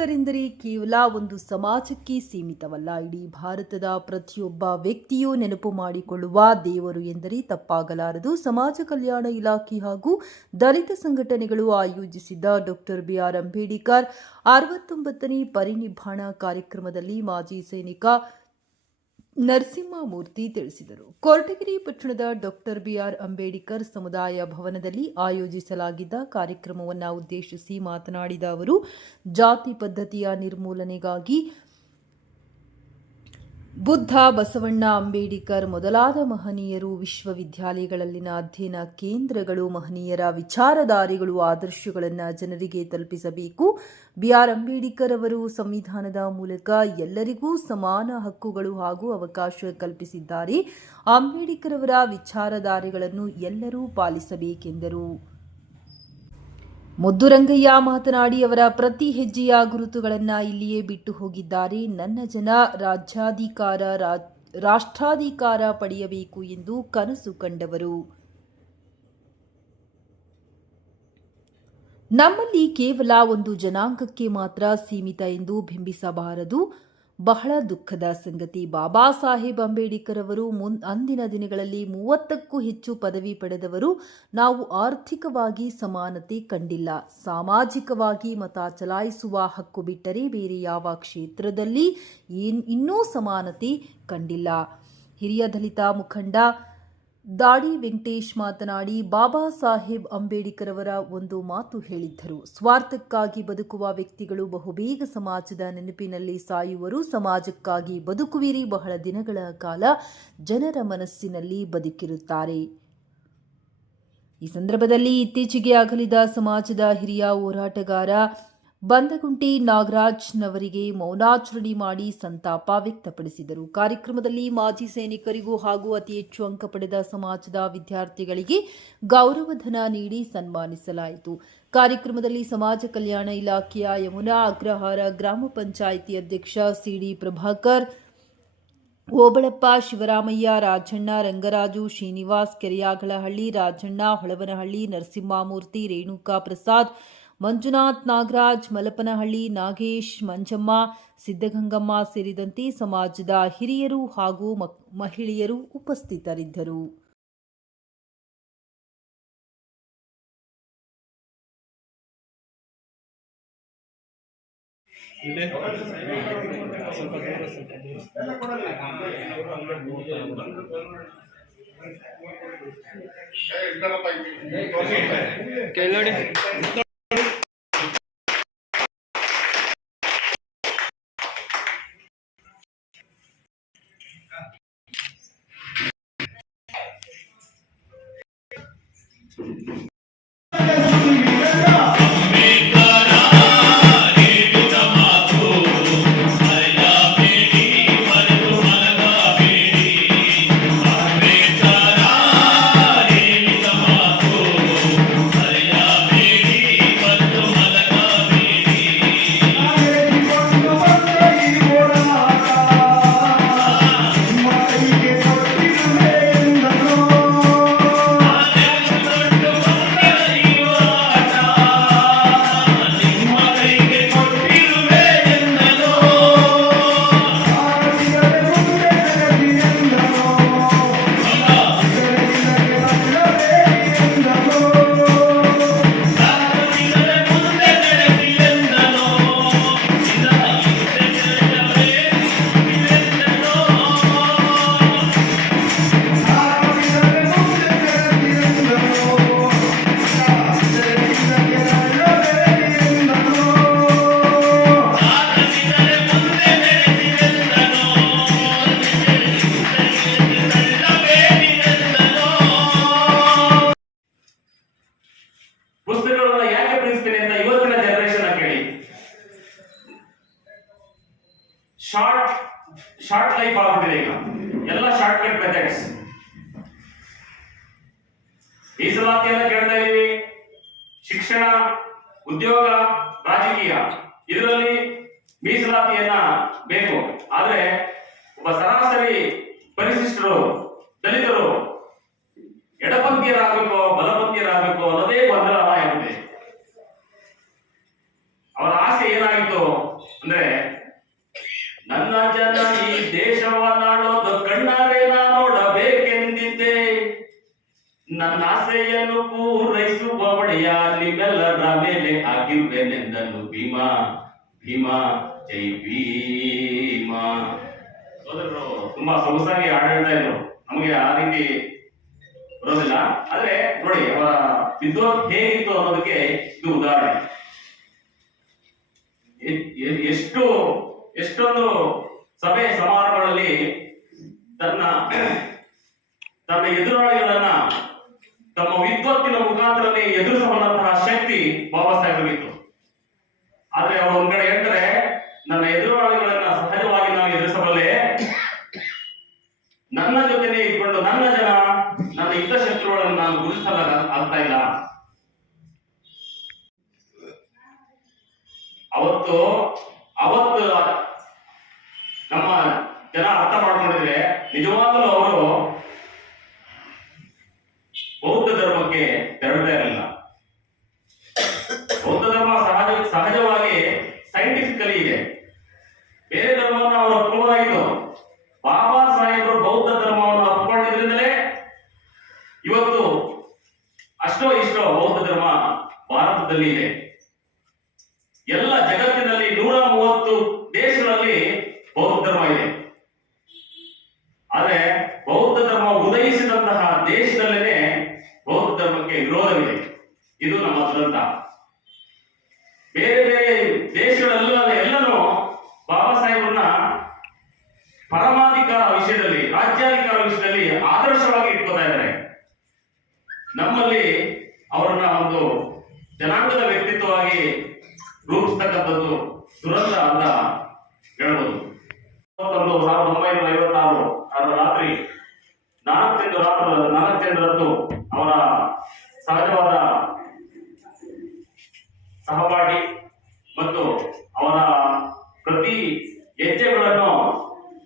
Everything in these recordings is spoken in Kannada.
ಅಂಬೇಡ್ಕರ್ ಎಂದರೆ ಕೇವಲ ಒಂದು ಸಮಾಜಕ್ಕೆ ಸೀಮಿತವಲ್ಲ, ಇಡೀ ಭಾರತದ ಪ್ರತಿಯೊಬ್ಬ ವ್ಯಕ್ತಿಯೂ ನೆನಪು ಮಾಡಿಕೊಳ್ಳುವ ದೇವರು ಎಂದರೆ ತಪ್ಪಾಗಲಾರದು. ಸಮಾಜ ಕಲ್ಯಾಣ ಇಲಾಖೆ ಹಾಗೂ ದಲಿತ ಸಂಘಟನೆಗಳು ಆಯೋಜಿಸಿದ್ದ ಡಾಕ್ಟರ್ ಬಿ.ಆರ್. ಅಂಬೇಡ್ಕರ್ 69ನೇ ಪರಿನಿಬ್ಬಾಣ ಕಾರ್ಯಕ್ರಮದಲ್ಲಿ ಮಾಜಿ ಸೈನಿಕ ನರಸಿಂಹಮೂರ್ತಿ ತಿಳಿಸಿದರು. ಕೊರಟಗೆರೆ ಪಟ್ಟಣದ ಡಾಕ್ಟರ್ ಬಿ.ಆರ್. ಅಂಬೇಡ್ಕರ್ ಸಮುದಾಯ ಭವನದಲ್ಲಿ ಆಯೋಜಿಸಲಾಗಿದ್ದ ಕಾರ್ಯಕ್ರಮವನ್ನು ಉದ್ದೇಶಿಸಿ ಮಾತನಾಡಿದ ಅವರು, ಜಾತಿ ಪದ್ಧತಿಯ ನಿರ್ಮೂಲನೆಗಾಗಿ ಬುದ್ಧ, ಬಸವಣ್ಣ, ಅಂಬೇಡ್ಕರ್ ಮೊದಲಾದ ಮಹನೀಯರು, ವಿಶ್ವವಿದ್ಯಾಲಯಗಳಲ್ಲಿನ ಅಧ್ಯಯನ ಕೇಂದ್ರಗಳು, ಮಹನೀಯರ ವಿಚಾರಧಾರೆಗಳು, ಆದರ್ಶಗಳನ್ನು ಜನರಿಗೆ ತಲುಪಿಸಬೇಕು. ಬಿ.ಆರ್. ಅಂಬೇಡ್ಕರ್ ಅವರು ಸಂವಿಧಾನದ ಮೂಲಕ ಎಲ್ಲರಿಗೂ ಸಮಾನ ಹಕ್ಕುಗಳು ಹಾಗೂ ಅವಕಾಶ ಕಲ್ಪಿಸಿದ್ದಾರೆ. ಅಂಬೇಡ್ಕರ್ ಅವರ ವಿಚಾರಧಾರೆಗಳನ್ನು ಎಲ್ಲರೂ ಪಾಲಿಸಬೇಕೆಂದರು. ಮುದ್ದುರಂಗಯ್ಯ ಮಾತನಾಡಿ, ಅವರ ಪ್ರತಿ ಹೆಜ್ಜೆಯ ಗುರುತುಗಳನ್ನು ಇಲ್ಲಿಯೇ ಬಿಟ್ಟು ಹೋಗಿದ್ದಾರೆ. ನನ್ನ ಜನ ರಾಷ್ಟ್ರಾಧಿಕಾರ ಪಡೆಯಬೇಕು ಎಂದು ಕನಸು ಕಂಡವರು. ನಮ್ಮಲ್ಲಿ ಕೇವಲ ಒಂದು ಜನಾಂಗಕ್ಕೆ ಮಾತ್ರ ಸೀಮಿತ ಎಂದು ಬಿಂಬಿಸಬಾರದು. ಬಹಳ ದುಃಖದ ಸಂಗತಿ, ಬಾಬಾ ಸಾಹೇಬ್ ಅಂಬೇಡ್ಕರ್ ಅವರು ಅಂದಿನ ದಿನಗಳಲ್ಲಿ 30ಕ್ಕೂ ಹೆಚ್ಚು ಪದವಿ ಪಡೆದವರು. ನಾವು ಆರ್ಥಿಕವಾಗಿ ಸಮಾನತೆ ಕಂಡಿಲ್ಲ. ಸಾಮಾಜಿಕವಾಗಿ ಮತ ಚಲಾಯಿಸುವ ಹಕ್ಕು ಬಿಟ್ಟರೆ ಬೇರೆ ಯಾವ ಕ್ಷೇತ್ರದಲ್ಲಿ ಇನ್ನೂ ಸಮಾನತೆ ಕಂಡಿಲ್ಲ. ಹಿರಿಯ ದಲಿತ ಮುಖಂಡ ದಾಡಿ ವೆಂಕಟೇಶ್ ಮಾತನಾಡಿ, ಬಾಬಾ ಸಾಹೇಬ್ ಅಂಬೇಡ್ಕರ್ ಅವರ ಒಂದು ಮಾತು ಹೇಳಿದ್ದರು, ಸ್ವಾರ್ಥಕ್ಕಾಗಿ ಬದುಕುವ ವ್ಯಕ್ತಿಗಳು ಬಹುಬೇಗ ಸಮಾಜದ ನೆನಪಿನಲ್ಲಿ ಸಾಯುವರು. ಸಮಾಜಕ್ಕಾಗಿ ಬದುಕುವಿರಿ, ಬಹಳ ದಿನಗಳ ಕಾಲ ಜನರ ಮನಸ್ಸಿನಲ್ಲಿ ಬದುಕಿರುತ್ತಾರೆ. ಈ ಸಂದರ್ಭದಲ್ಲಿ ಇತ್ತೀಚೆಗೆ ಅಗಲಿದ ಸಮಾಜದ ಹಿರಿಯ ಹೋರಾಟಗಾರ ಬಂದಗುಂಟಿ ನಾಗರಾಜ್ನವರಿಗೆ ಮೌನಾಚರಣೆ ಮಾಡಿ ಸಂತಾಪ ವ್ಯಕ್ತಪಡಿಸಿದರು. ಕಾರ್ಯಕ್ರಮದಲ್ಲಿ ಮಾಜಿ ಸೈನಿಕರಿಗೂ ಹಾಗೂ ಅತಿ ಹೆಚ್ಚು ಅಂಕ ಪಡೆದ ಸಮಾಜದ ವಿದ್ಯಾರ್ಥಿಗಳಿಗೆ ಗೌರವಧನ ನೀಡಿ ಸನ್ಮಾನಿಸಲಾಯಿತು. ಕಾರ್ಯಕ್ರಮದಲ್ಲಿ ಸಮಾಜ ಕಲ್ಯಾಣ ಇಲಾಖೆಯ ಯಮುನಾ ಅಗ್ರಹಾರ ಗ್ರಾಮ ಪಂಚಾಯಿತಿ ಅಧ್ಯಕ್ಷ ಸಿಡಿ ಪ್ರಭಾಕರ್, ಓಬಳಪ್ಪ, ಶಿವರಾಮಯ್ಯ, ರಾಜಣ್ಣ, ರಂಗರಾಜು, ಶ್ರೀನಿವಾಸ್, ಕೆರೆಯಾಗಳಹಳ್ಳಿ, ರಾಜಣ್ಣ, ಹೊಳವನಹಳ್ಳಿ, ನರಸಿಂಹಮೂರ್ತಿ, ರೇಣುಕಾ ಪ್ರಸಾದ್, ಮಂಜುನಾಥ್, ನಾಗರಾಜ್, ಮಲಪನಹಳ್ಳಿ, ನಾಗೇಶ್, ಮಂಜಮ್ಮ, ಸಿದ್ದಗಂಗಮ್ಮ ಸೇರಿದಂತೆ ಸಮಾಜದ ಹಿರಿಯರು ಹಾಗೂ ಮಹಿಳೆಯರು ಉಪಸ್ಥಿತರಿದ್ದರು. ಪುಸ್ತಕಗಳನ್ನ ಯಾಕೆ ಪ್ರಿನ್ಸಿಪಲ್ ಅಂತ ಇವತ್ತಿನ ಜನರೇಷನ್ ಕೇಳಿ. ಶಾರ್ಟ್ ಲೈಫ್ ಆಗ್ಬಿಟ್ಟಿದೆ ಈಗ, ಎಲ್ಲ ಶಾರ್ಟ್ ಕಟ್ ಮೆಥಡ್ಸ್. ಮೀಸಲಾತಿಯನ್ನ ಕೇಳ್ತಾ ಇದೀವಿ, ಶಿಕ್ಷಣ, ಉದ್ಯೋಗ, ರಾಜಕೀಯ, ಇದರಲ್ಲಿ ಮೀಸಲಾತಿಯನ್ನ ಬೇಕು. ಆದ್ರೆ ಒಬ್ಬ ಸರಾಸರಿ ಪರಿಶಿಷ್ಟರು, ದಲಿತರು ಎಡಪಂಥೀಯರಾಗಬೇಕು ಬಲಪಂಥೀಯರಾಗಬೇಕು ಅನ್ನೋದೇ ಗೊಂದಲವಾಗಿದೆ. ಅವರ ಆಸೆ ಏನಾಗಿತ್ತು, ಅಂದ್ರೆ ನನ್ನ ಜನ ಈ ದೇಶವನ್ನಾಳೋದು ಕಣ್ಣಾರೆ ನಾ ನೋಡಬೇಕೆಂದಿದ್ದೆ, ನನ್ನ ಆಸೆಯನ್ನು ಪೂರೈಸುವ ಒಡೆಯ ನಿಮ್ಮೆಲ್ಲರ ಮೇಲೆ ಆಗಿರುವೆನೆಂದನು ಭೀಮಾ. ಭೀಮಾ ಜೈ ಭೀಮಾ. ಸೋದರರು ತುಂಬಾ ಸೊಗಸಾಗಿ ಹಾಡು ಹೇಳ್ತಾ ಇದ್ರು. ನಮಗೆ ಆ ರೀತಿ ಬರೋದಿಲ್ಲ, ಆದ್ರೆ ನೋಡಿ ಅವರ ವಿದ್ವತ್ ಹೇಗಿತ್ತು ಅನ್ನೋದಕ್ಕೆ ಇದು ಉದಾಹರಣೆ. ಎಷ್ಟೊಂದು ಸಭೆ ಸಮಾರಂಭಗಳಲ್ಲಿ ತನ್ನ ಎದುರಾಳಿಗಳನ್ನ ತಮ್ಮ ವಿದ್ವತ್ತಿನ ಮುಖಾಂತರನೇ ಎದುರಿಸಬಲ್ಲಂತಹ ಶಕ್ತಿ ಬಾಬಾ ಸಾಹೇಬರಿಗಿತ್ತು. ಆದ್ರೆ ಅವರು ಒಂದ್ ಕಡೆ ಹೇಳ್ತಾರೆ, ನನ್ನ ಎದುರಾಳಿಗಳನ್ನ ಸಹಜವಾಗಿ ನಾನು ಎದುರಿಸಬಲ್ಲೆ, ನನ್ನ ಜೊತೆನೆ ಇಟ್ಕೊಂಡು ನನ್ನ ಜನ, ನನ್ನ ಹಿತಶತ್ರುಗಳನ್ನು ನಾನು ಗುರುತಿಸಲು ಆಗ್ತಾ ಇಲ್ಲ. ಅವತ್ತು ನಮ್ಮ ಜನ ಅರ್ಥ ಮಾಡ್ಕೊಂಡಿದ್ರೆ ನಿಜವಾಗಲೂ ಅವರು ಬೌದ್ಧ ಧರ್ಮಕ್ಕೆ ತೆರಳ್ತಾ ಇರಲಿಲ್ಲ. ಬೌದ್ಧ ಧರ್ಮ ಸಹಜವಾಗಿ ಸೈಂಟಿಫಿಕಲಿ ಇದೆ. ಬೇರೆ ಧರ್ಮವನ್ನು ಅವರು ಒಪ್ಪಬಹುದಾಗಿತ್ತು. ಬಾಬಾ ಸಾಹೇಬರು ಬೌದ್ಧ ಧರ್ಮವನ್ನು ಒಪ್ಪಿಕೊಂಡಿದ್ರಿಂದಲೇ ಇವತ್ತು ಅಷ್ಟೋ ಇಷ್ಟೋ ಬೌದ್ಧ ಧರ್ಮ ಭಾರತದಲ್ಲಿ ಇದೆ. ಎಲ್ಲ ಜಗತ್ತಿನಲ್ಲಿ 130 ದೇಶಗಳಲ್ಲಿ ಬೌದ್ಧ ಧರ್ಮ ಇದೆ. ಆದ್ರೆ ಬೌದ್ಧ ಧರ್ಮ ಉದಯಿಸಿದಂತಹ ದೇಶದಲ್ಲೇನೆ ಬೌದ್ಧ ಧರ್ಮಕ್ಕೆ ವಿರೋಧವಿದೆ. ಇದು ನಮ್ಮ ದುರಂತ. ಬೇರೆ ಬೇರೆ ದೇಶಗಳೆಲ್ಲನೂ ಬಾಬಾ ಸಾಹೇಬ್ರನ್ನ ಪರಮಾಧಿಕಾರ ವಿಷಯದಲ್ಲಿ, ರಾಜ್ಯಾಧಿಕಾರ ವಿಷಯದಲ್ಲಿ ಆದರ್ಶವಾಗಿ ಇಟ್ಕೋತಾ ಇದ್ದಾರೆ. ನಮ್ಮಲ್ಲಿ ಅವರನ್ನ ಒಂದು ಜನಾಂಗದ ವ್ಯಕ್ತಿತ್ವವಾಗಿ ರೂಪಿಸ್ತಕ್ಕಂಥದ್ದು ದುರಂತ ಅಂತ ಹೇಳ್ಬೋದು. 1956 ರಾತ್ರಿ 4 ಅವರ ಸಹಜವಾದ ಸಹಪಾಠಿ ಮತ್ತು ಅವರ ಪ್ರತಿ ಹೆಜ್ಜೆಗಳನ್ನು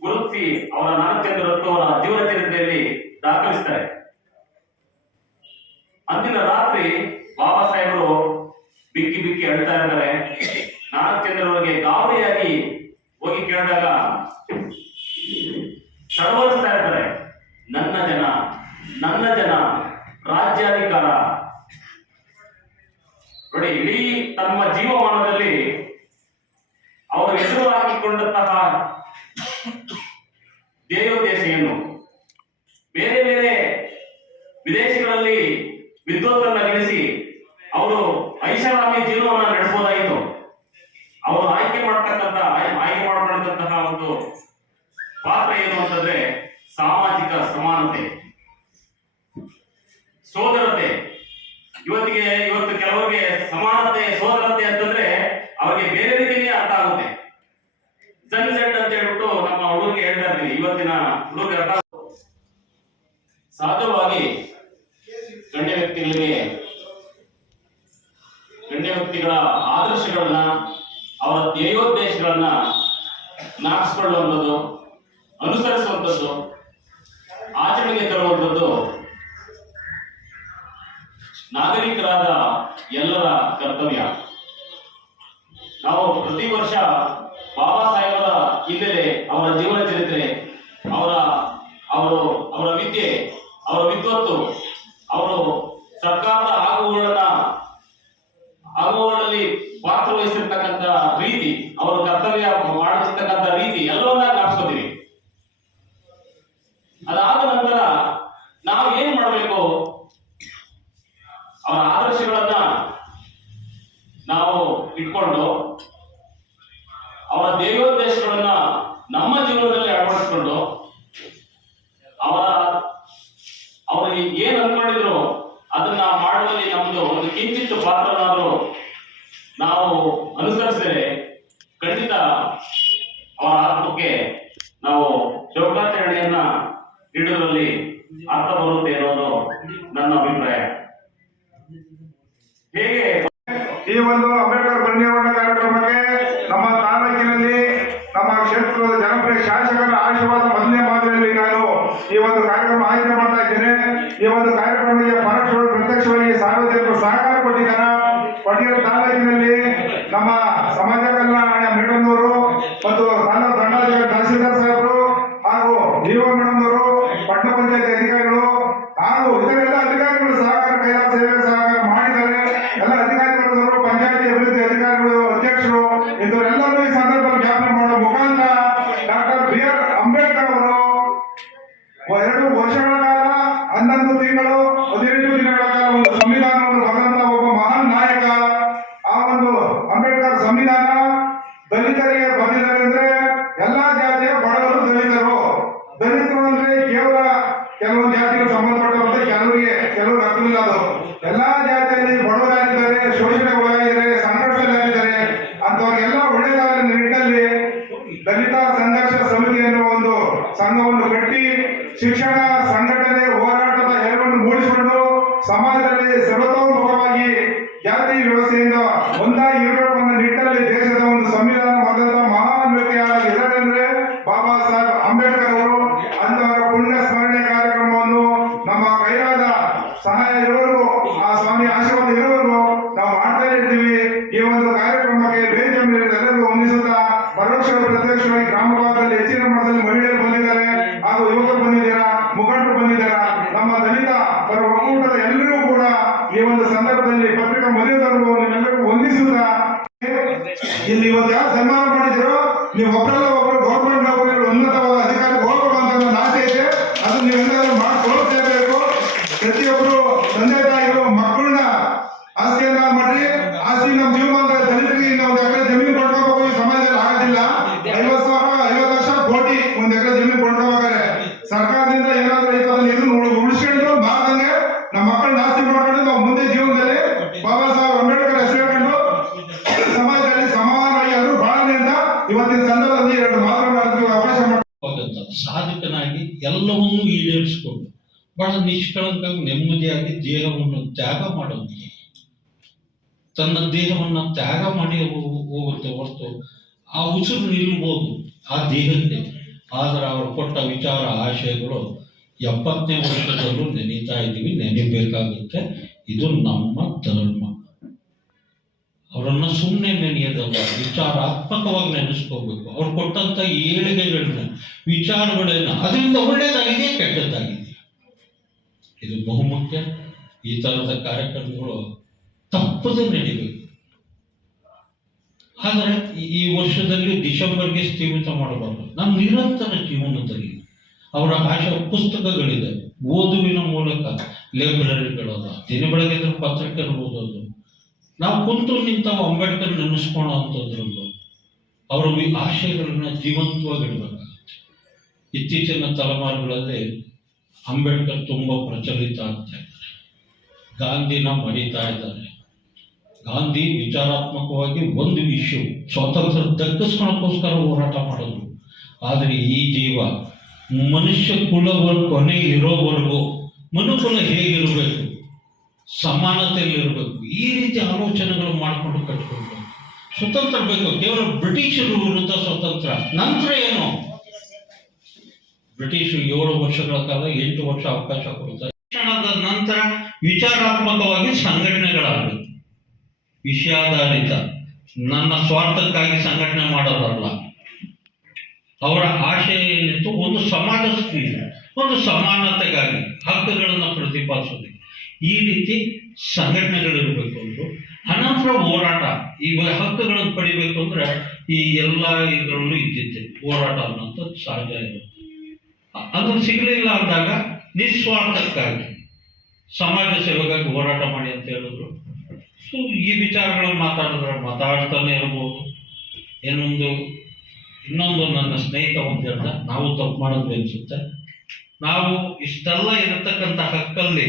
ಗುರುತಿಸಿ ಅವರ 4 ಅವರ ಜೀವನ ಚರಿತ್ರೆಯಲ್ಲಿ ದಾಖಲಿಸ್ತಾರೆ. ಅಂದಿನ ರಾತ್ರಿ ಬಾಬಾ ಸಾಹೇಬರು ಬಿಕ್ಕಿ ಬಿಕ್ಕಿ ಅಳ್ತಾ ಇರ್ತಾರೆ. 4 ಗಾಬರಿಯಾಗಿ ಹೋಗಿ ಕೇಳಿದಾಗ ತಡವರಿಸ್ತಾ ಇರ್ತಾರೆ, ನನ್ನ ಜನ ರಾಜ್ಯಾಧಿಕಾರ. ನೋಡಿ, ಇಡೀ ತಮ್ಮ ಜೀವಮಾನದಲ್ಲಿ ಅವರು ಎದುರು ಹಾಕಿಕೊಂಡಂತಹ ದೇವೋದ್ದೇಶ ಏನು? ಬೇರೆ ಬೇರೆ ವಿದೇಶಗಳಲ್ಲಿ ವಿದ್ವತ್ತನ್ನ ಗಳಿಸಿ ಅವರು ಐಷಾರಾಮಿ ಜೀವನವನ್ನು ನಡೆಸಬಹುದಾಗಿತ್ತು. ಅವರು ಆಯ್ಕೆ ಮಾಡತಕ್ಕಂತಹ ಒಂದು ಪಾತ್ರ ಏನು ಅಂತಂದ್ರೆ ಸಾಮಾಜಿಕ ಸಮಾನತೆ, ಸೋದರತೆ. ಇವತ್ತು ಕೆಲವರಿಗೆ ಸಮಾನತೆ, ಸೋದರತೆ ಅಂತಂದ್ರೆ ಅವ್ರಿಗೆ ಬೇರೆ ರೀತಿಯೇ ಅರ್ಥ ಆಗುತ್ತೆ. ಸನ್ಸೆಟ್ ಅಂತ ಹೇಳ್ಬಿಟ್ಟು ನಮ್ಮ ಹುಡುಗರಿಗೆ ಹೇಳ್ತಾ ಇರ್ತೀವಿ. ಇವತ್ತಿನ ಹುಡುಗರಿಗೆ ಅರ್ಥ ಸಹಜವಾಗಿ ಗಣ್ಯ ವ್ಯಕ್ತಿಗಳ ಆದರ್ಶಗಳನ್ನ, ಅವರ ಧ್ಯೇಯೋದ್ದೇಶಗಳನ್ನ ಜ್ಞಾಪಿಸಿಕೊಳ್ಳುವಂಥದ್ದು, ಅನುಸರಿಸುವಂಥದ್ದು, ಆಚರಣೆಗೆ ತರುವಂಥದ್ದು ನಾಗರಿಕರಾದ ಎಲ್ಲರ ಕರ್ತವ್ಯ. ನಾವು ಪ್ರತಿ ವರ್ಷ ಬಾಬಾ ಸಾಹೇಬರ ಹಿನ್ನೆಲೆ, ಅವರ ಜೀವನ ಚರಿತ್ರೆ, ಅವರ ವಿದ್ಯೆ, ಅವರ ವಿದ್ವತ್ತು, ಅವರು ಸರ್ಕಾರದ ಆಗುವಗಳಲ್ಲಿ ಪಾತ್ರ ವಹಿಸಿರ್ತಕ್ಕಂಥ ರೀತಿ, ಅವರು ಕರ್ತವ್ಯ ಮಾಡುತ್ತಿರ್ತಕ್ಕಂಥ ರೀತಿ ಎಲ್ಲವನ್ನ ಜ್ಞಾಪಿಸ್ಕೋತೀವಿ. ಅದಾದ ನಂತರ ನಾವು ಏನ್ ಮಾಡಬೇಕು? ಅವರ ಆದರ್ಶಗಳನ್ನ ನಾವು ಇಟ್ಕೊಂಡು ಅವರ ದೇವೋದ್ದೇಶಗಳನ್ನ ನಮ್ಮ ಜೀವನದಲ್ಲಿ ಅಳವಡಿಸಿಕೊಂಡು ಅವರು ಏನ್ ಅನ್ಕೊಂಡಿದ್ರು ಅದನ್ನ ಮಾಡುವಲ್ಲಿ ನಮ್ದು ಒಂದು ಕಿಂಚಿತ್ತು ಪಾತ್ರನಾದ್ರೂ ನಾವು ಅನುಸರಿಸಿದರೆ ಖಂಡಿತ ಅವರ ಆತ್ಮಕ್ಕೆ ನಾವು ಶೋಕಾಚರಣೆಯನ್ನ ನೀಡುವುದರಲ್ಲಿ ಅರ್ಥ ಬರುತ್ತೆ ಅನ್ನೋದು ನನ್ನ ಅಭಿಪ್ರಾಯ. ಹೇಗೆ ಈ ಒಂದು ಅಂಬೇಡ್ಕರ್ ಬನ್ನಿಯವರ ಕಾರ್ಯಕ್ರಮಕ್ಕೆ ನಮ್ಮ ತಾಲೂಕಿನಲ್ಲಿ ನಮ್ಮ ಕ್ಷೇತ್ರದ ಜನಪ್ರಿಯ ಶಾಸಕರ ಆಶೀರ್ವಾದ ಮೊದಲನೇ ಮಾದರಿಯಲ್ಲಿ ನಾನು ಈ ಒಂದು ಕಾರ್ಯಕ್ರಮ ಆಯೋಜನೆ ಮಾಡ್ತಾ ಇದ್ದೇನೆ. ಈ ಒಂದು ಕಾರ್ಯಕ್ರಮಕ್ಕೆ ಪರೋಕ್ಷವಾಗಿ ಪ್ರತ್ಯಕ್ಷವಾಗಿ ಸಾರ್ವಜನಿಕರು ಸಹಕಾರ ಕೊಟ್ಟಿದ್ದಾರೆ. ಕೊಟ್ಟಿರೋ ತಾಲೂಕಿನಲ್ಲಿ ನಮ್ಮ ಸಮಾಜ ಕಲ್ಯಾಣ ಮೇಡಮ್ನವರು ದಲಿತ ಸಂಘರ್ಷ ಸಮಿತಿ ಎನ್ನುವ ಒಂದು ಸಂಘವನ್ನು ಕಟ್ಟಿ ಶಿಕ್ಷಣ ಸಂಘಟನೆ ಹೋರಾಟದ ಎಲ್ಲವನ್ನು ಮೂಡಿಸಿಕೊಂಡು ಸಮಾಜದಲ್ಲಿ ಸರ್ವತೋಮುಖವಾಗಿ ಜಾತಿ ವ್ಯವಸ್ಥೆಯಿಂದ ಒಂದಾಗಿ ಇರಬೇಕು ಅನ್ನೋ ನಿಟ್ಟಿನಲ್ಲಿ ದೇಶದ ಒಂದು ಸಂವಿಧಾನ ಬರೆದ ಮಹಾನ್ ವ್ಯಕ್ತಿಯಾದ ಹೆಸರೆಂದ್ರೆ ಬಾಬಾ ಸಾಹೇಬ್ ಅಂಬೇಡ್ಕರ್ ಅವರು. ಅಂತವರ ಪುಣ್ಯ ಸ್ಮರಣೆ ಕಾರ್ಯಕ್ರಮವನ್ನು ನಮ್ಮ ಕೈಲಾದ ಸಹಾಯ ಇರುವವರೆಗೂ, ಆ ಸ್ವಾಮಿ ಆಶೀರ್ವಾದ ಇರುವವರೆಗೂ ನಾವು ಮಾಡ್ತಾ ಇರ್ತೀವಿ. ಈ ಒಂದು ಕಾರ್ಯಕ್ರಮಕ್ಕೆ ವೇದಿಕೆ ಮೇಲೆ ಎಲ್ಲರಿಗೂ ವಂದಿಸುತ್ತಾ, ಪರೋಕ್ಷ ಪ್ರತ್ಯಕ್ಷವಾಗಿ ಗ್ರಾಮ ಭಾಗದಲ್ಲಿ ಹೆಚ್ಚಿನ ಮಟ್ಟದಲ್ಲಿ ಮಹಿಳೆಯರು ಬಂದಿದ್ದಾರೆ, ಹಾಗೂ ಯುವಕರು ಬಂದಿದ್ದೀರಾ, ಮುಖಂಡರು ಬಂದಿದ್ದೀರಾ. ನಮ್ಮ ದಲಿತ ಪರ ಒಕ್ಕೂಟದ ಎಲ್ಲರೂ ಕೂಡ ಈ ಒಂದು ಸಂದರ್ಭದಲ್ಲಿ ಪತ್ರಿಕಾ ಮದುವೆದವರೆಗೂ ನಿಮ್ಮೆಲ್ಲರಿಗೂ ವಂದಿಸುತ್ತಾ, ಇಲ್ಲಿ ಇವತ್ತು ಯಾರು ಸನ್ಮಾನ ಮಾಡಿದ್ರು, ನೀವು ಒಬ್ಬರಲ್ಲ ಒಬ್ಬರು ಗೌರ್ಮೆಂಟ್ ನೌಕರಿಗಳು ಉನ್ನತವಾದ ಅಧಿಕಾರಿಗೆ ಹೋಗಬೇಕು ಅಂತ ನನ್ನ ಆಸೆ ಇದೆ. ಅದು ನೀವೆಲ್ಲರೂ ಮಾಡಿ ತೋರಿಸಲೇಬೇಕು. ಪ್ರತಿಯೊಬ್ಬರು ತಂದೆ ತಾಯಿಗಳು ಮಕ್ಕಳನ್ನ ಆಸ್ತಿಯನ್ನ ಮಾಡಿ, ಆಸ್ತಿ ನಮ್ಮ ಜೀವಮಾನದ ದಲಿತರಿಗೆ ಇನ್ನು ಒಂದು ಎಕರೆ ಜಮೀನು ಕೊಂಡ್ಕೋಬೇಕು. ಈ ಸಮಾಜದಲ್ಲಿ ಆಗೋದಿಲ್ಲ. 50 ಲಕ್ಷ ಕೋಟಿ ಒಂದು ಎಕರೆ ಜಮೀನು ಕೊಂಡ್ಕೋಬೇಕಾದ್ರೆ ಸರ್ಕಾರದಿಂದ ಏನಾದ್ರೂ ಐತೆ ಅದನ್ನ ಇದನ್ನು ಉಳಿಸ್ಕೊಂಡು ಬಾರ್ದಂಗೆ ನಮ್ಮ ಮಕ್ಕಳನ್ನ ಆಸ್ತಿ ಮಾಡ್ಕೊಂಡು ನಾವು ಮುಂದೆ ಜೀವನದಲ್ಲಿ ಬಾಬಾ ಸಾಹೇಬ್ ಅಂಬೇಡ್ಕರ್ ಹೆಸರು ಹೇಳ್ಕೊಂಡು ಸಮಾಜದಲ್ಲಿ ಸಮಾನವಾಗಿ ಎಲ್ಲರೂ ಬಾಳನೆ ಅಂತ ಇವತ್ತಿನ ಸಂದರ್ಭದಲ್ಲಿ 2 ಮಾತುಗಳನ್ನು ಅವಕಾಶ ಮಾಡಿ ಸಾಧಕನಾಗಿ ಎಲ್ಲವನ್ನೂ ಈಡೇರಿಸಿಕೊಂಡು ಬಹಳ ನಿಷ್ಕಳಂಕವಾಗಿ ನೆಮ್ಮದಿಯಾಗಿ ದೇಹವನ್ನು ತ್ಯಾಗ ಮಾಡೋದು, ತನ್ನ ದೇಹವನ್ನು ತ್ಯಾಗ ಮಾಡಿ ಹೋಗುತ್ತೆ ಹೊರತು ಆ ಉಸಿರು ನಿಲ್ಬೋದು ಆ ದೇಹಕ್ಕೆ. ಆದರೆ ಅವರು ಕೊಟ್ಟ ವಿಚಾರ ಆಶಯಗಳು 70ನೇ ವರ್ಷದಲ್ಲೂ ನೆನೀತಾ ಇದ್ದೀವಿ, ನೆನೀಬೇಕಾಗುತ್ತೆ. ಇದು ನಮ್ಮ ಧರ್ಮ. ಅವರನ್ನ ಸುಮ್ಮನೆ ನೆನೆಯೋದಲ್ಲ, ವಿಚಾರಾತ್ಮಕವಾಗಿ ನೆನೆಸ್ಕೋಬೇಕು. ಅವ್ರು ಕೊಟ್ಟಂತ ಏಳಿಗೆಗಳನ್ನ, ವಿಚಾರಗಳನ್ನ, ಅದರಿಂದ ಒಳ್ಳೇದಾಗಿದೆ, ಕೆಟ್ಟದ್ದಾಗಿದೆ, ಇದು ಬಹುಮುಖ್ಯ. ಈ ತರದ ಕಾರ್ಯಕ್ರಮಗಳು ತಪ್ಪದೆ ನಡೀಬೇಕು. ಆದರೆ ಈ ವರ್ಷದಲ್ಲಿ ಡಿಸೆಂಬರ್ಗೆ ಸ್ಥೀಮಿತ ಮಾಡಬಾರ್ದು. ನಮ್ಮ ನಿರಂತರ ಜೀವನದಲ್ಲಿ ಅವರ ಆಶಾ ಪುಸ್ತಕಗಳಿದೆ, ಓದುವಿನ ಮೂಲಕ ಲೈಬ್ರರಿಗಳದ, ದಿನ ಬೆಳಗ್ಗೆ ಪತ್ರಿಕೆ ಓದೋದು, ನಾವು ಕುಂತು ನಿಂತಾವು ಅಂಬೇಡ್ಕರ್ ನೆನೆಸ್ಕೊಳ್ಳೋ ಅಂಥದ್ರಲ್ಲೂ ಅವರ ಆಶಯಗಳನ್ನ ಜೀವಂತವಾಗಿಡ್ಬೇಕಾಗುತ್ತೆ. ಇತ್ತೀಚಿನ ತಲೆಮಾರುಗಳಲ್ಲಿ ಅಂಬೇಡ್ಕರ್ ತುಂಬಾ ಪ್ರಚಲಿತ ಆಗ್ತಾ ಇದ್ದಾರೆ, ಗಾಂಧಿನ ಮರೀತಾ ಇದ್ದಾರೆ. ಗಾಂಧಿ ವಿಚಾರಾತ್ಮಕವಾಗಿ ಒಂದು ಇಶ್ಯೂ ಸ್ವಾತಂತ್ರ್ಯ ದಕ್ಕಿಸ್ಕೊಳ್ಳೋಕ್ಕೋಸ್ಕರ ಹೋರಾಟ ಮಾಡಿದ್ರು. ಆದರೆ ಈ ಜೀವ ಮನುಷ್ಯ ಕುಲವ ಕೊನೆ ಇರೋವರೆಗೂ ಮನುಕುಲ ಹೇಗಿರಬೇಕು, ಸಮಾನತೆಯಲ್ಲಿರಬೇಕು, ಈ ರೀತಿ ಆಲೋಚನೆಗಳು ಮಾಡಿಕೊಂಡು ಕಟ್ಕೊಂಡು ಸ್ವತಂತ್ರ ಬೇಕು. ಕೇವಲ ಬ್ರಿಟಿಷರು ವಿರುದ್ಧ ಸ್ವತಂತ್ರ. ನಂತರ ಏನು, ಬ್ರಿಟಿಷರು 7 ವರ್ಷಗಳ ಕಾಲ 8 ವರ್ಷ ಅವಕಾಶ ಕೊಡ್ತಾರೆ. ಶಿಕ್ಷಣದ ನಂತರ ವಿಚಾರಾತ್ಮಕವಾಗಿ ಸಂಘಟನೆಗಳಾಗಬೇಕು, ವಿಷಯಾಧಾರಿತ, ನನ್ನ ಸ್ವಾರ್ಥಕ್ಕಾಗಿ ಸಂಘಟನೆ ಮಾಡೋದಲ್ಲ. ಅವರ ಆಶಯ ಏನಿತ್ತು, ಒಂದು ಸಮಾಜ ಸ್ಥಿತಿ, ಒಂದು ಸಮಾನತೆಗಾಗಿ ಹಕ್ಕುಗಳನ್ನು ಪ್ರತಿಪಾದಿಸೋದು, ಈ ರೀತಿ ಸಂಘಟನೆಗಳಿರಬೇಕು ಅಂದ್ರು. ಅನಂತರ ಹೋರಾಟ, ಈಗ ಹಕ್ಕುಗಳನ್ನು ಪಡಿಬೇಕು ಅಂದ್ರೆ ಈ ಎಲ್ಲ ಇದರಲ್ಲೂ ಇದ್ದಿದ್ದೆ ಹೋರಾಟ ಅನ್ನೋಂಥದ್ದು ಸಹಜ ಇರುತ್ತೆ. ಅದು ಸಿಗಲಿಲ್ಲ ಅಂದಾಗ ನಿಸ್ವಾರ್ಥಕ್ಕಾಗಿ ಸಮಾಜ ಸೇವೆಗಾಗಿ ಹೋರಾಟ ಮಾಡಿ ಅಂತ ಹೇಳಿದ್ರು. ಸೊ ಈ ವಿಚಾರಗಳನ್ನು ಮಾತಾಡ್ತಾನೆ ಇರ್ಬೋದು. ಇನ್ನೊಂದು ನನ್ನ ಸ್ನೇಹಿತ ಒಂದು ಹೇಳ್ದ, ನಾವು ತಪ್ಪು ಮಾಡೋದು ಅನ್ಸುತ್ತೆ. ನಾವು ಇಷ್ಟೆಲ್ಲ ಇರತಕ್ಕಂಥ ಹಕ್ಕಲ್ಲಿ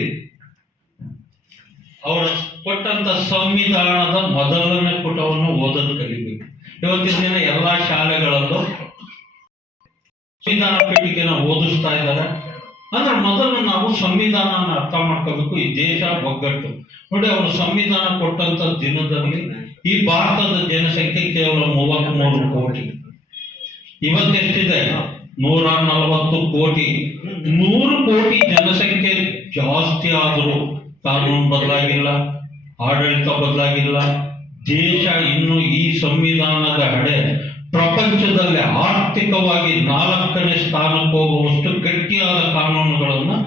ಅವರ ಕೊಟ್ಟಂತ ಸಂವಿಧಾನದ ಮೊದಲನೇ ಪುಟವನ್ನು ಓದಲು ಕಲಿಬೇಕು. ಇವತ್ತಿನ ದಿನ ಎಲ್ಲಾ ಶಾಲೆಗಳಲ್ಲೂ ಸಂವಿಧಾನ ಪೀಠಿಕೆನ ಓದಿಸ್ತಾ ಇದ್ದಾರೆ. ಅಂದ್ರೆ ಮೊದಲು ನಾವು ಸಂವಿಧಾನ ಅರ್ಥ ಮಾಡ್ಕೋಬೇಕು. ಈ ದೇಶ ಒಗ್ಗಟ್ಟು ನೋಡಿ, ಅವರು ಸಂವಿಧಾನ ಕೊಟ್ಟಂತ ದಿನದಲ್ಲಿ ಈ ಭಾರತದ ಜನಸಂಖ್ಯೆ ಕೇವಲ 33 ಕೋಟಿ. ಇವತ್ತೆಷ್ಟಿದೆ? 140 ಕೋಟಿ. 100 ಕೋಟಿ ಜನಸಂಖ್ಯೆ ಜಾಸ್ತಿ ಆದರೂ ಕಾನೂನು ಬದಲಾಗಿಲ್ಲ, ಆಡಳಿತ ಬದಲಾಗಿಲ್ಲ. ದೇಶ ಇನ್ನು ಈ ಸಂವಿಧಾನದ ಅಡೆ ಪ್ರಪಂಚದಲ್ಲಿ ಆರ್ಥಿಕವಾಗಿ 4ನೇ ಸ್ಥಾನಕ್ಕೆ ಹೋಗುವಷ್ಟು ಗಟ್ಟಿಯಾದ ಕಾನೂನುಗಳನ್ನು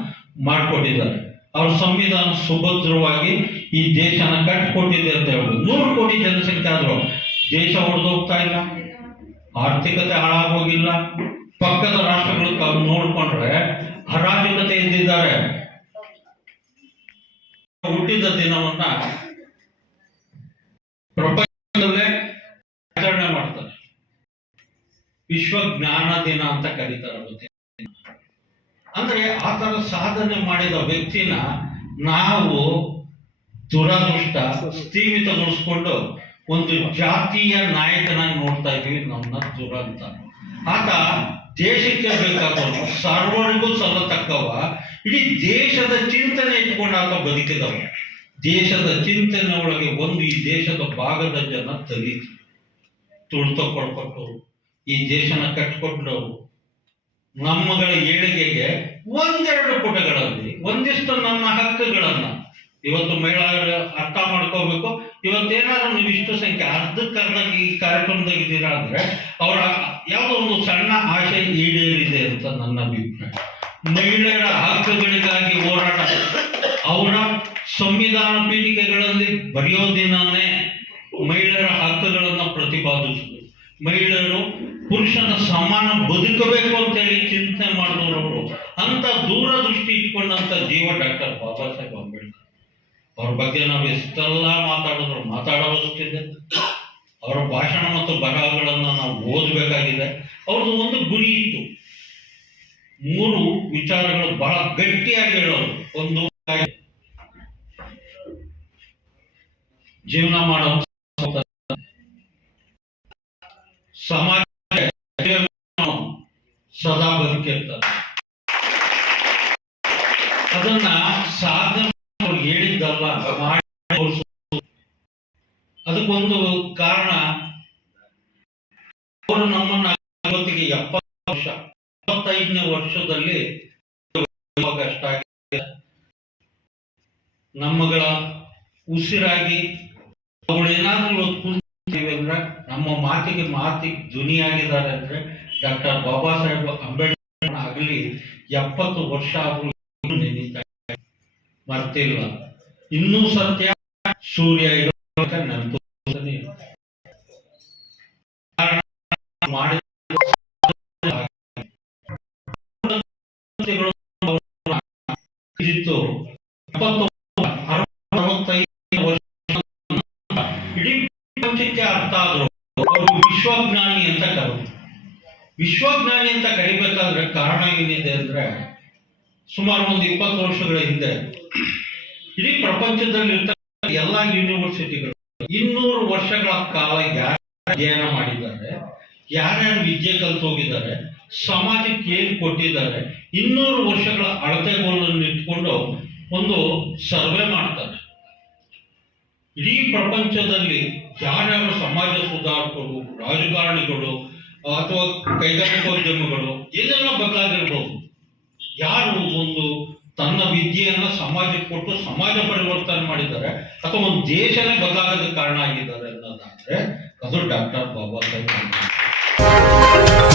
ಮಾಡಿಕೊಟ್ಟಿದ್ದಾರೆ. ಅವ್ರ ಸಂವಿಧಾನ ಸುಭದ್ರವಾಗಿ ಈ ದೇಶನ ಕಟ್ಟಿಕೊಟ್ಟಿದೆ ಅಂತ ಹೇಳುದು. 100 ಕೋಟಿ ಜನಸಂಖ್ಯೆ ಆದ್ರೂ ದೇಶ ಹೊಡೆದೋಗ್ತಾ ಇಲ್ಲ, ಆರ್ಥಿಕತೆ ಹಾಳಾಗೋಗಿಲ್ಲ. ಪಕ್ಕದ ರಾಷ್ಟ್ರಗಳು ತಾವು ನೋಡ್ಕೊಂಡ್ರೆ ಅರಾಜಕತೆ ಇದ್ದಿದ್ದಾರೆ. ಹುಟ್ಟಿದ ದಿನವನ್ನ ಪ್ರಪಂಚದಲ್ಲೇ ಆಚರಣೆ ಮಾಡ್ತಾರೆ, ವಿಶ್ವ ಜ್ಞಾನ ದಿನ ಅಂತ ಕರೀತಾರೆ. ಅಂದ್ರೆ ಆ ತರ ಸಾಧನೆ ಮಾಡಿದ ವ್ಯಕ್ತಿನ ನಾವು ದುರದೃಷ್ಟ ಸ್ಥೀಮಿತಗೊಳಿಸ್ಕೊಂಡು ಒಂದು ಜಾತಿಯ ನಾಯಕನಾಗಿ ನೋಡ್ತಾ ಇದೀವಿ. ನಮ್ಮ ದುರಂತ ಆತ ದೇಶಕ್ಕೆ ಬೇಕಾದವನು, ಸರ್ವರಿಗೂ ಸಲ್ಲತಕ್ಕವ, ಇಡೀ ದೇಶದ ಚಿಂತನೆ ಇಟ್ಕೊಂಡು ಆತ ಬದುಕಿದವ. ದೇಶದ ಚಿಂತನೆ ಒಳಗೆ ಒಂದು ಈ ದೇಶದ ಭಾಗದ ಜನ ದಲಿತರು, ತುಳಿತಕೊಳ್ಪಟ್ಟವರು, ಈ ದೇಶನ ಕಟ್ಟಿಕೊಂಡವರು. ನಮ್ಮಗಳ ಏಳಿಗೆಗೆ ಒಂದೆರಡು ಪುಟಗಳಲ್ಲಿ ಒಂದಿಷ್ಟು ನನ್ನ ಹಕ್ಕುಗಳನ್ನ ಇವತ್ತು ಮಹಿಳೆಯರು ಅರ್ಥ ಮಾಡ್ಕೋಬೇಕು. ಇವತ್ತೇನಾದ್ರೂ ನೀವು ಇಷ್ಟು ಸಂಖ್ಯೆ ಅರ್ಧಕ್ಕರ್ಧ ಈ ಕಾರ್ಯಕ್ರಮದಾಗ ಇದ್ದೀರಾ ಅಂದ್ರೆ ಅವರ ಯಾವುದೋ ಒಂದು ಸಣ್ಣ ಆಶೆ ಈಡೇರಿದೆ ಅಂತ ನನ್ನ ಅಭಿಪ್ರಾಯ. ಮಹಿಳೆಯರ ಹಕ್ಕುಗಳಿಗಾಗಿ ಹೋರಾಟ, ಅವರ ಸಂವಿಧಾನ ಪೀಠಿಕೆಗಳಲ್ಲಿ ಬರೆಯೋದಿನೇ ಮಹಿಳೆಯರ ಹಕ್ಕುಗಳನ್ನ ಪ್ರತಿಪಾದಿಸುವುದು. ಮಹಿಳೆಯರು ಪುರುಷನ ಸಮಾನ ಬದುಕಬೇಕು ಅಂತೇಳಿ ಚಿಂತನೆ ಮಾಡಿದವರು. ಅಂತ ದೂರದೃಷ್ಟಿ ಇಟ್ಕೊಂಡಂತ ಜೀವ ಡಾಕ್ಟರ್ ಬಾಬಾ ಸಾಹೇಬ್ ಅಂಬೇಡ್ಕರ್. ಅವ್ರ ಬಗ್ಗೆ ನಾವು ಎಷ್ಟೆಲ್ಲ ಮಾತಾಡೋಷ್ಟಿದೆ. ಅವರ ಭಾಷಣ ಮತ್ತು ಬರಹಗಳನ್ನ ನಾವು ಓದಬೇಕಾಗಿದೆ. ಅವ್ರದ್ದು ಒಂದು ಗುರಿ ಇತ್ತು, 3 ವಿಚಾರಗಳು ಬಹಳ ಗಟ್ಟಿಯಾಗಿ ಹೇಳೋರು. ಒಂದು, ಜೀವನ ಮಾಡೋ ಸಮಾಜ ಸದಾ ಬದುಕಿರ್ತಾರೆ. ಅದನ್ನ ಸಾಧನೆ ಹೇಳಿದ್ದಲ್ಲ, ಮಾಡಿ ಅದಕ್ಕೊಂದು ಕಾರಣ, ಅವರು ನಮ್ಮನ್ನ ಇವತ್ತಿಗೆ 70 ವರ್ಷ, 75ನೇ ವರ್ಷದಲ್ಲಿ ಕಷ್ಟ ಆಗಿದೆ. ನಮ್ಮಗಳ ಉಸಿರಾಗಿ ಅವಳು ಏನಾದ್ರೂ ಇವತ್ತು ಕೂರ್ತೀವಿ ಅಂದ್ರೆ, ನಮ್ಮ ಮಾತಿಗೆ ಧ್ವನಿಯಾಗಿದ್ದಾರೆ ಅಂದ್ರೆ ಡಾಕ್ಟರ್ ಬಾಬಾ ಸಾಹೇಬ್ ಅಂಬೇಡ್ಕರ್ ಆಗಲಿ 70 ವರ್ಷ ಆದ್ರೂ ನೆನೀತಾ ಮರ್ತಿಲ್ಲ. ಇನ್ನೂ ಸತ್ಯ ಸೂರ್ಯ ಇರೋ ನೆನಪು ಮಾಡಿದ ಇಡೀ ಪ್ರಪಂಚಕ್ಕೆ ಅರ್ಥ ಆದ್ರು. ಅವರು ವಿಶ್ವಜ್ಞಾನಿ ಅಂತ ಕರೆದ್ರು. ವಿಶ್ವಜ್ಞಾನಿ ಅಂತ ಕರಿಬೇಕಾದ್ರೆ ಕಾರಣ ಏನಿದೆ ಅಂದ್ರೆ, ಸುಮಾರು ಒಂದು 20 ವರ್ಷಗಳ ಹಿಂದೆ ಇಡೀ ಪ್ರಪಂಚದಲ್ಲಿ ಎಲ್ಲ ಯೂನಿವರ್ಸಿಟಿಗಳು 200 ವರ್ಷಗಳ ಕಾಲ ಯಾರು ಅಧ್ಯಯನ ಮಾಡಿದ್ದಾರೆ, ಯಾರ್ಯಾರು ವಿದ್ಯೆ ಕಲ್ತು ಹೋಗಿದ್ದಾರೆ, ಸಮಾಜಕ್ಕೆ ಏನ್ ಕೊಟ್ಟಿದ್ದಾರೆ, 200 ವರ್ಷಗಳ ಅಳತೆಗೋಲನ್ನು ಇಟ್ಕೊಂಡು ಒಂದು ಸರ್ವೆ ಮಾಡ್ತಾರೆ. ಇಡೀ ಪ್ರಪಂಚದಲ್ಲಿ ಯಾರ್ಯಾರು ಸಮಾಜ ಸುಧಾರಕರು, ರಾಜಕಾರಣಿಗಳು ಅಥವಾ ಕೈಗಾರಿಕೋದ್ಯಮಿಗಳು ಏನೆಲ್ಲ ಬದಲಾಗಿರ್ಬೋದು, ಯಾರು ಒಂದು ತನ್ನ ವಿದ್ಯೆಯನ್ನ ಸಮಾಜಕ್ಕೆ ಕೊಟ್ಟು ಸಮಾಜ ಪರಿವರ್ತನೆ ಮಾಡಿದ್ದಾರೆ ಅಥವಾ ಒಂದು ದೇಶನೇ ಬದಲಾಗೋದಕ್ಕೆ ಕಾರಣ ಆಗಿದ್ದಾರೆ ಅನ್ನೋದಾದ್ರೆ ಅದು ಡಾಕ್ಟರ್ ಬಾಬಾ ಸಾಹೇಬ್ ಅಂಬೇಡ್ಕರ್.